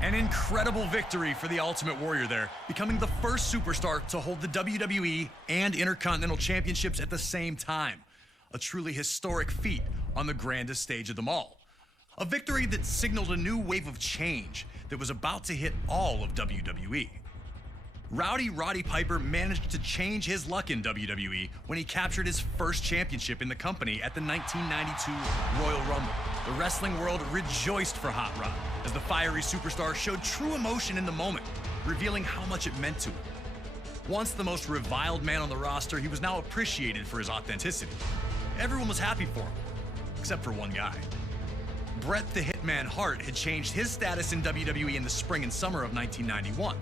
An incredible victory for the Ultimate Warrior there, becoming the first superstar to hold the WWE and Intercontinental Championships at the same time. A truly historic feat on the grandest stage of them all. A victory that signaled a new wave of change that was about to hit all of WWE. Rowdy Roddy Piper managed to change his luck in WWE when he captured his first championship in the company at the 1992 Royal Rumble. The wrestling world rejoiced for Hot Rod as the fiery superstar showed true emotion in the moment, revealing how much it meant to him. Once the most reviled man on the roster, he was now appreciated for his authenticity. Everyone was happy for him, except for one guy. Bret the Hitman Hart had changed his status in WWE in the spring and summer of 1991.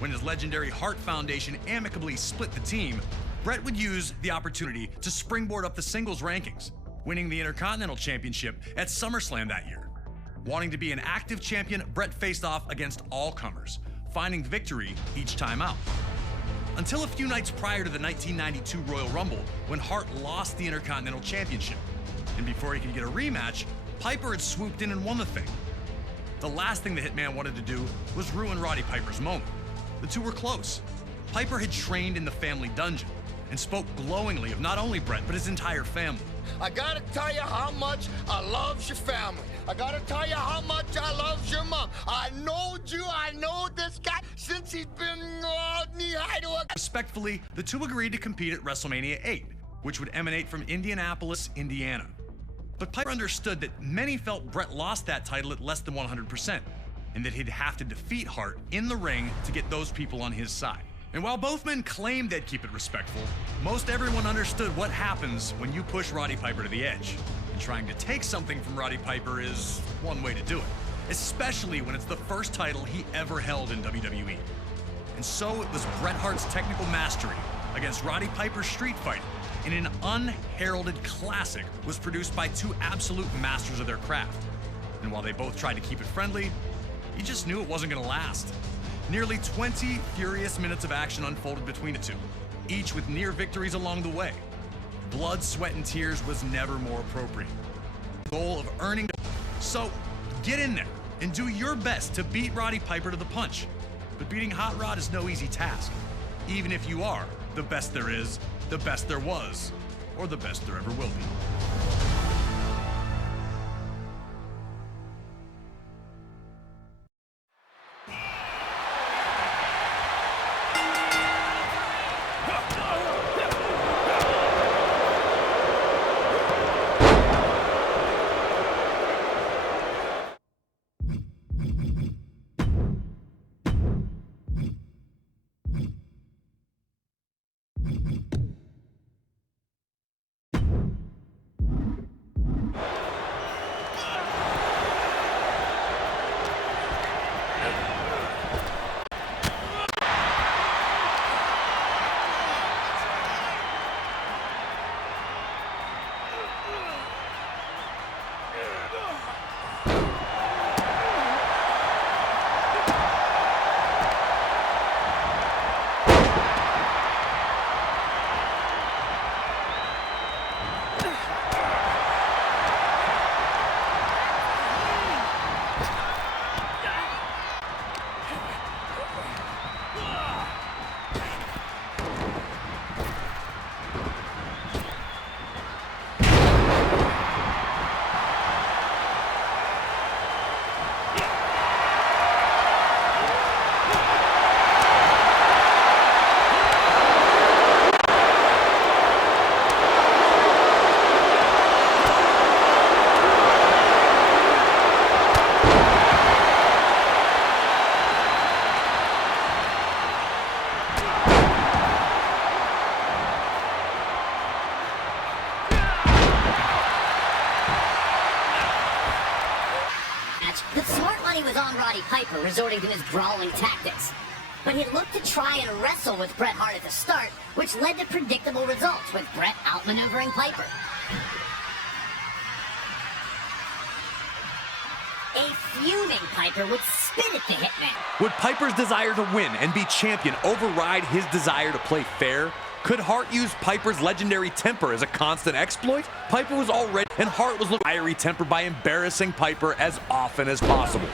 When his legendary Hart Foundation amicably split the team, Bret would use the opportunity to springboard up the singles rankings, winning the Intercontinental Championship at SummerSlam that year. Wanting to be an active champion, Bret faced off against all comers, finding victory each time out. Until a few nights prior to the 1992 Royal Rumble, when Hart lost the Intercontinental Championship. And before he could get a rematch, Piper had swooped in and won the thing. The last thing the Hitman wanted to do was ruin Roddy Piper's moment. The two were close. Piper had trained in the family dungeon and spoke glowingly of not only Bret, but his entire family. I gotta tell you how much I loves your family. I gotta tell you how much I loves your mom. I know this guy since he's been knee-high to a... Respectfully, the two agreed to compete at WrestleMania 8, which would emanate from Indianapolis, Indiana. But Piper understood that many felt Bret lost that title at less than 100%, and that he'd have to defeat Hart in the ring to get those people on his side. And while both men claimed they'd keep it respectful, most everyone understood what happens when you push Roddy Piper to the edge. And trying to take something from Roddy Piper is one way to do it, especially when it's the first title he ever held in WWE. And so it was Bret Hart's technical mastery against Roddy Piper's street fighting in an unheralded classic was produced by two absolute masters of their craft. And while they both tried to keep it friendly, you just knew it wasn't gonna last. Nearly 20 furious minutes of action unfolded between the two, each with near victories along the way. Blood, sweat, and tears was never more appropriate. The goal of earning. So get in there and do your best to beat Roddy Piper to the punch. But beating Hot Rod is no easy task, even if you are the best there is, the best there was, or the best there ever will be. Piper resorting to his brawling tactics. But he looked to try and wrestle with Bret Hart at the start, which led to predictable results with Bret outmaneuvering Piper. A fuming Piper would spit at the Hitman. Would Piper's desire to win and be champion override his desire to play fair? Could Hart use Piper's legendary temper as a constant exploit? Piper was already, and Hart was looking fiery temper by embarrassing Piper as often as possible.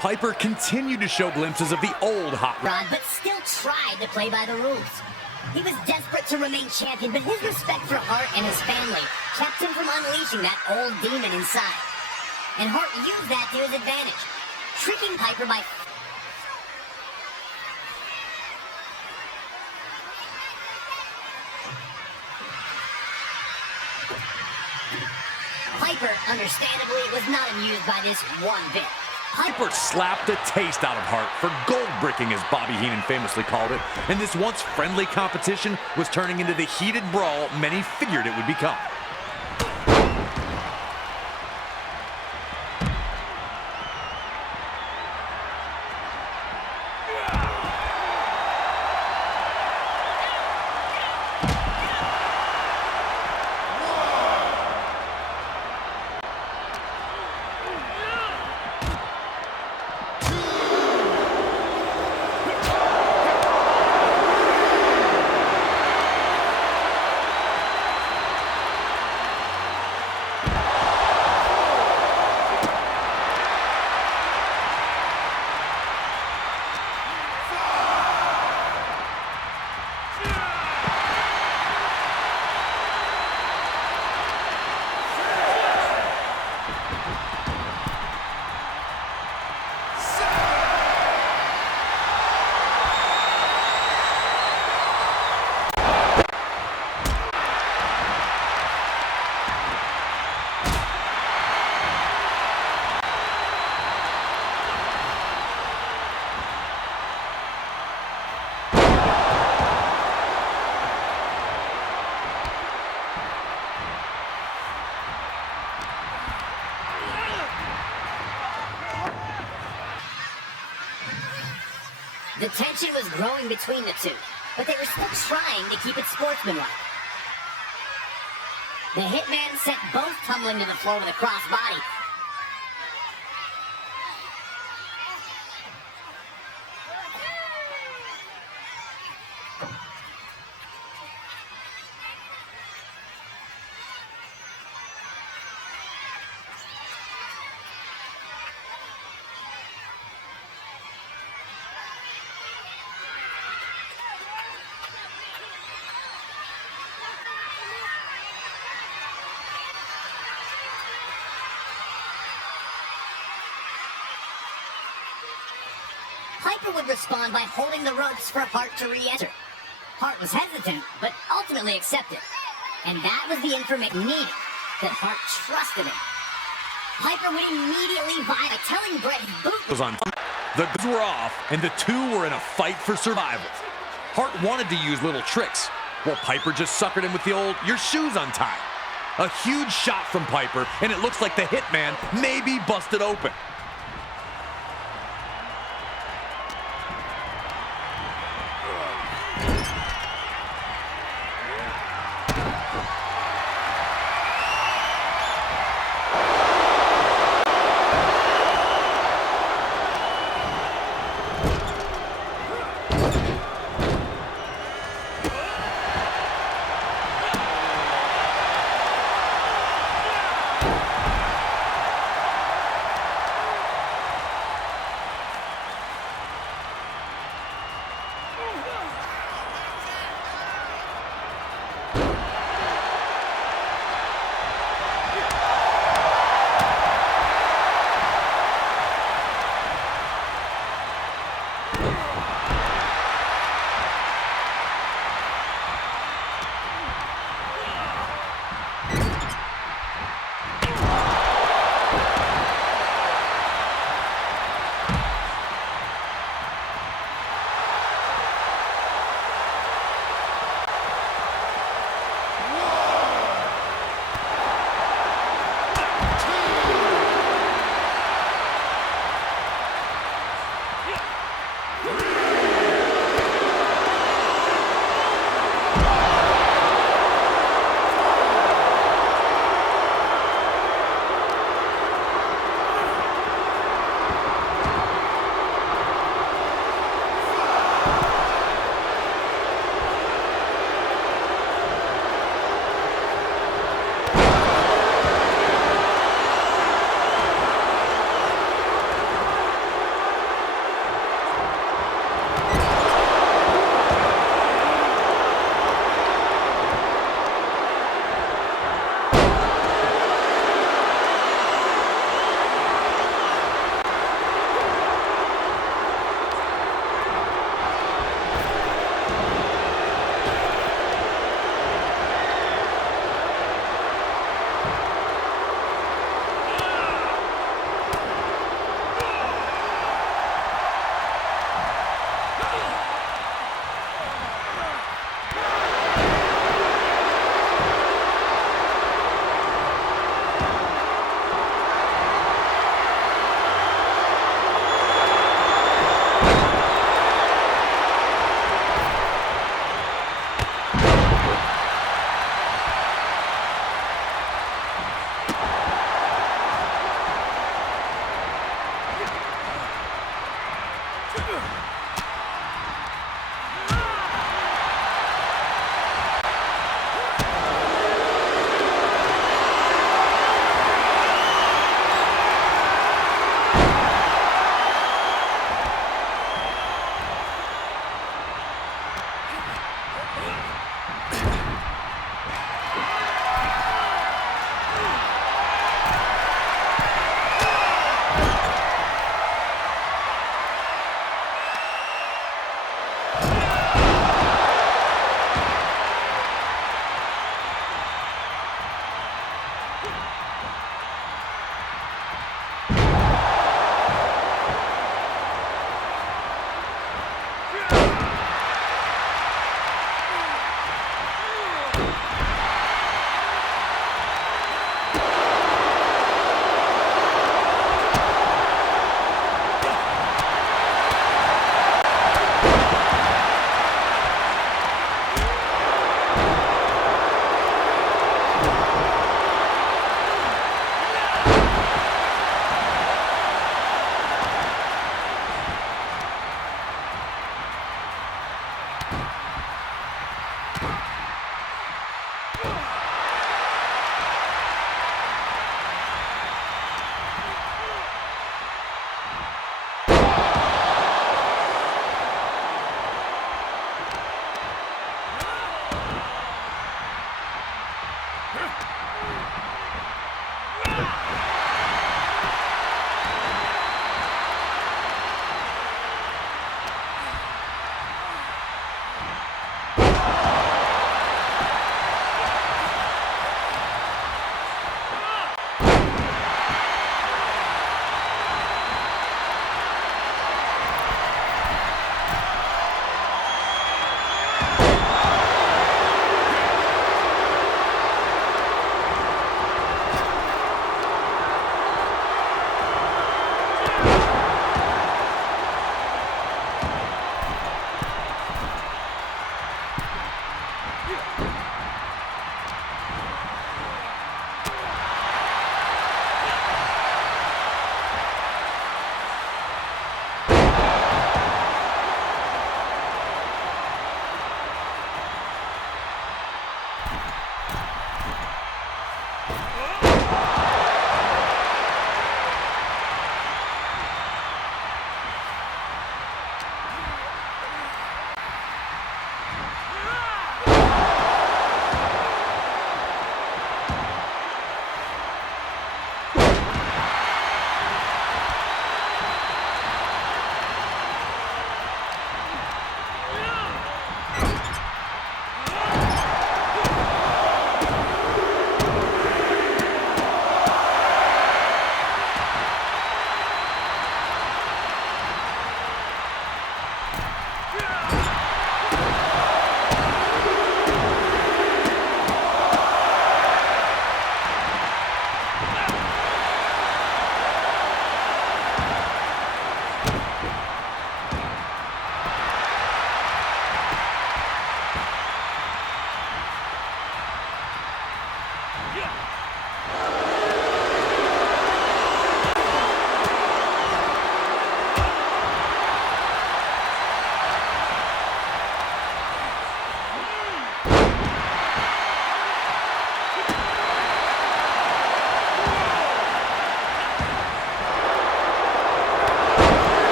Piper continued to show glimpses of the old hot rod, but still tried to play by the rules. He was desperate to remain champion, but his respect for Hart and his family kept him from unleashing that old demon inside. And Hart used that to his advantage, tricking Piper by... Piper, understandably, was not amused by this one bit. Piper slapped the taste out of Hart for gold bricking, as Bobby Heenan famously called it, and this once friendly competition was turning into the heated brawl many figured it would become. The tension was growing between the two, but they were still trying to keep it sportsmanlike. The Hitman sent both tumbling to the floor with a crossbody. Piper would respond by holding the ropes for Hart to re-enter. Hart was hesitant, but ultimately accepted. And that was the information needed, that Hart trusted him. Piper would immediately buy by telling Bret his boot was on. The goods were off, and the two were in a fight for survival. Hart wanted to use little tricks, while Piper just suckered him with the old, your shoes untied. A huge shot from Piper, and it looks like the Hitman may be busted open.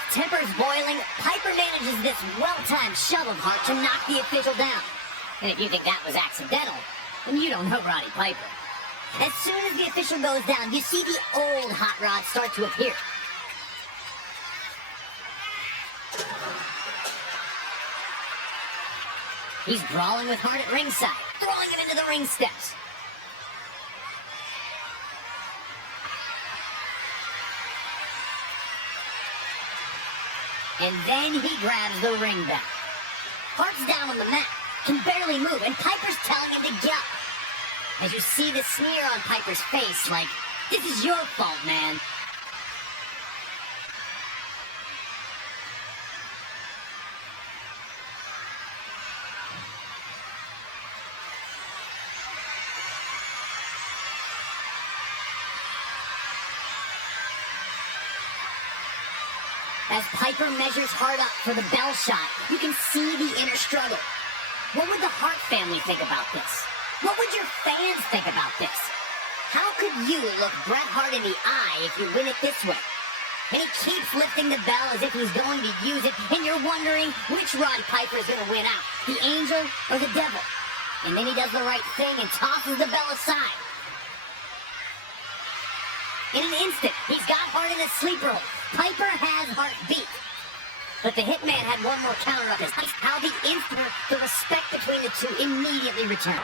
With tempers boiling, Piper manages this well-timed shove of Hart to knock the official down. And if you think that was accidental, then you don't know Roddy Piper. As soon as the official goes down, you see the old Hot Rod start to appear. He's brawling with Hart at ringside, throwing him into the ring steps. And then he grabs the ring bell. Hart's down on the mat, can barely move, and Piper's telling him to get up. As you see the sneer on Piper's face, like, this is your fault, man. As Piper measures Hart up for the bell shot, you can see the inner struggle. What would the Hart family think about this? What would your fans think about this? How could you look Bret Hart in the eye if you win it this way? And he keeps lifting the bell as if he's going to use it, and you're wondering which Roddy Piper is going to win out, the angel or the devil. And then he does the right thing and tosses the bell aside. In an instant, he's got Hart in a sleeper hold. Piper has Hart beat. But the Hitman had one more counter up his. How the instant, the respect between the two immediately returned.